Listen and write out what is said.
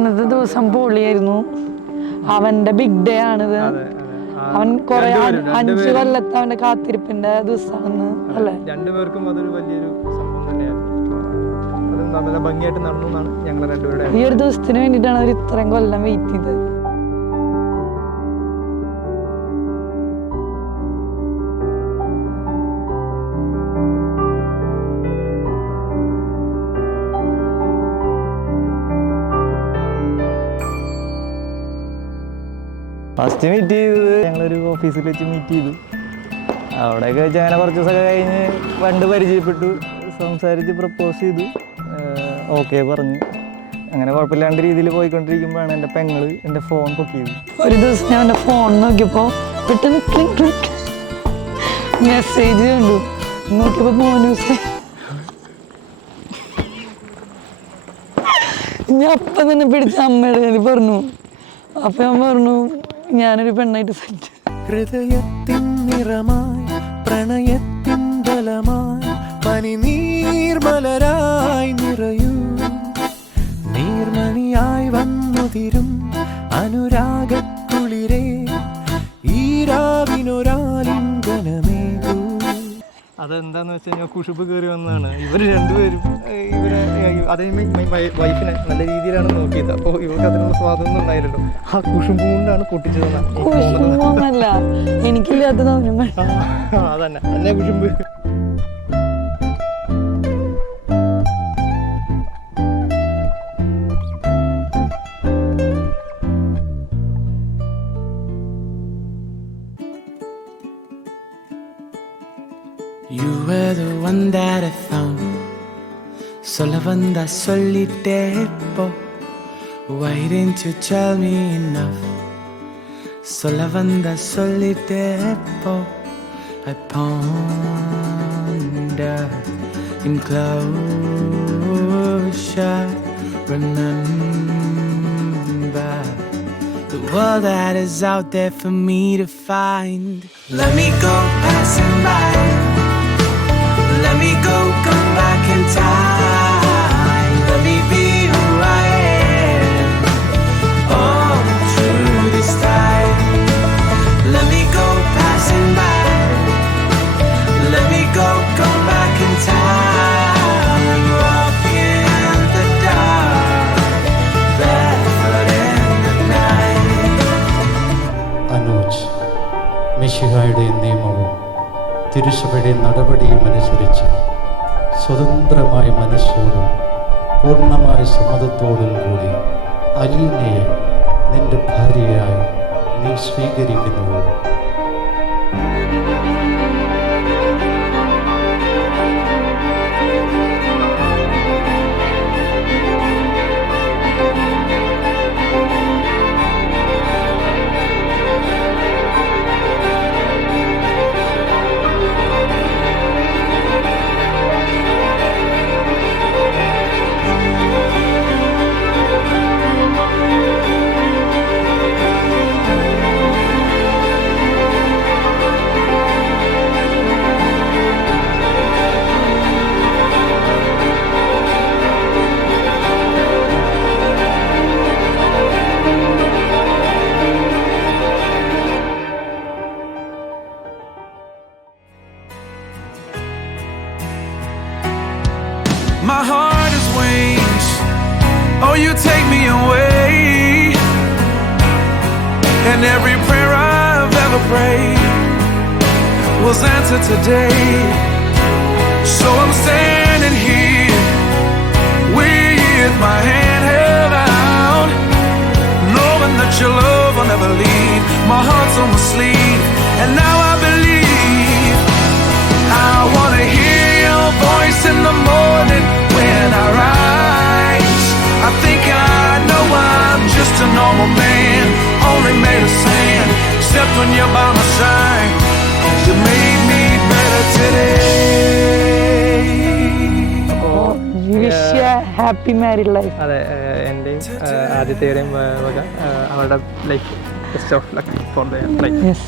ഇന്നത്തെ ദിവസം പൊളിയായിരുന്നു. അവന്റെ ബിഗ് ഡേ ആണിത്. അവൻ കുറെ 5 കൊല്ലത്തെ അവന്റെ കാത്തിരിപ്പിന്റെ ദിവസമാണ് അല്ലേ? രണ്ടുപേർക്കും അതൊരു വലിയൊരു സംഭവം തന്നെയായിരുന്നു. നല്ല ഭംഗിയായിട്ട് നടന്നു എന്നാണ് ഞങ്ങൾ രണ്ടുപേരുടെ. ഈ ഒരു ദിവസത്തിന് വേണ്ടിയിട്ടാണ് അവർ ഇത്രയും കൊല്ലം വെയിറ്റ് ചെയ്തത്. ഫസ്റ്റ് മീറ്റ് ചെയ്തത് ഞങ്ങളൊരു ഓഫീസിൽ വെച്ച് മീറ്റ് ചെയ്തു. അവിടെയൊക്കെ വെച്ച് അങ്ങനെ കുറച്ച് ദിവസമൊക്കെ കഴിഞ്ഞ് പണ്ട് പരിചയപ്പെട്ടു, സംസാരിച്ച് പ്രപ്പോസ് ചെയ്തു, ഓക്കെ പറഞ്ഞു. അങ്ങനെ കുഴപ്പമില്ലാണ്ട് രീതിയിൽ പോയിക്കൊണ്ടിരിക്കുമ്പോഴാണ് എൻ്റെ പെങ്ങള് എൻ്റെ ഫോൺ പൊക്കിയത്. ഒരു ദിവസം ഞാൻ എൻ്റെ ഫോൺ നോക്കിയപ്പോൾ പെട്ടെന്ന് ക്ലിക്ക് ക്ലിക്ക് മെസ്സേജ് കണ്ടു. നോക്കിയപ്പോൾ മോനൂസ്. ഞാൻ അപ്പം തന്നെ പിടിച്ച അമ്മയുടെ കയ്യിൽ പറഞ്ഞു. അപ്പം ഞാൻ പറഞ്ഞു ഞാനൊരു പെണ്ണായിട്ട് സെറ്റ്. ഹൃദയത്തിൻ നിറമായി പ്രണയത്തിൻ ബലമായി പനിനീർമലരായി നിറയൂ, നീർമണിയായി വന്നുതിരും അനുരാഗക്കുളിരേ ഈരാവിനൊരാലിംഗനമേകൂ. അതെന്താന്ന് വെച്ച് കഴിഞ്ഞാൽ കുശുമ്പ് കയറി വന്നതാണ്. ഇവർ രണ്ടുപേരും അതേ വൈഫിനെ നല്ല രീതിയിലാണ് നോക്കിയത്. അപ്പോൾ ഇവർക്ക് അതിനുള്ള സ്വാതന്ത്ര്യം ഉണ്ടായില്ലല്ലോ. ആ കുശുമ്പ് കൊണ്ടാണ് പൊട്ടിച്ചതെന്നാണ്. എനിക്കില്ലാത്ത അതന്നെ അന്നെ കുശുമ്പ്. You were the one that I found. Sola vanda solitepo. Why didn't you tell me enough? Sola vanda solitepo. I ponder in closure. Remember the world that is out there for me to find. Let me go passing by. Let me go, come back in time. Let me be who I am, all through this time. Let me go passing by. Let me go, come back in time. Walk in the dark, barefoot in the night. Anoj മിശിഹായുടെ നിയമവും തിരുസഭയുടെ നടപടിയും അനുസരിച്ച് സ്വതന്ത്രമായ മനസ്സോടും പൂർണ്ണമായ സമ്മതത്തോടും കൂടി അലീനയെ നിന്റെ ഭാര്യയായി നീ സ്വീകരിക്കുന്നുവോ? My heart is wings, oh you take me away, and every prayer I've ever prayed was answered today. So I'm standing here with my hand held out, knowing that your love will never leave. My heart's on my sleeve, and now I believe. I wanna hear your voice in the morning when I rise. I think I know I'm just a normal man, only made of sand, except when you're by my side. You made me better today. You wish you a happy married life. അതെ, എൻ്റെയും ആദ്യത്തെയുടെയും വക അവളുടെ life best of luck for the life. Yes.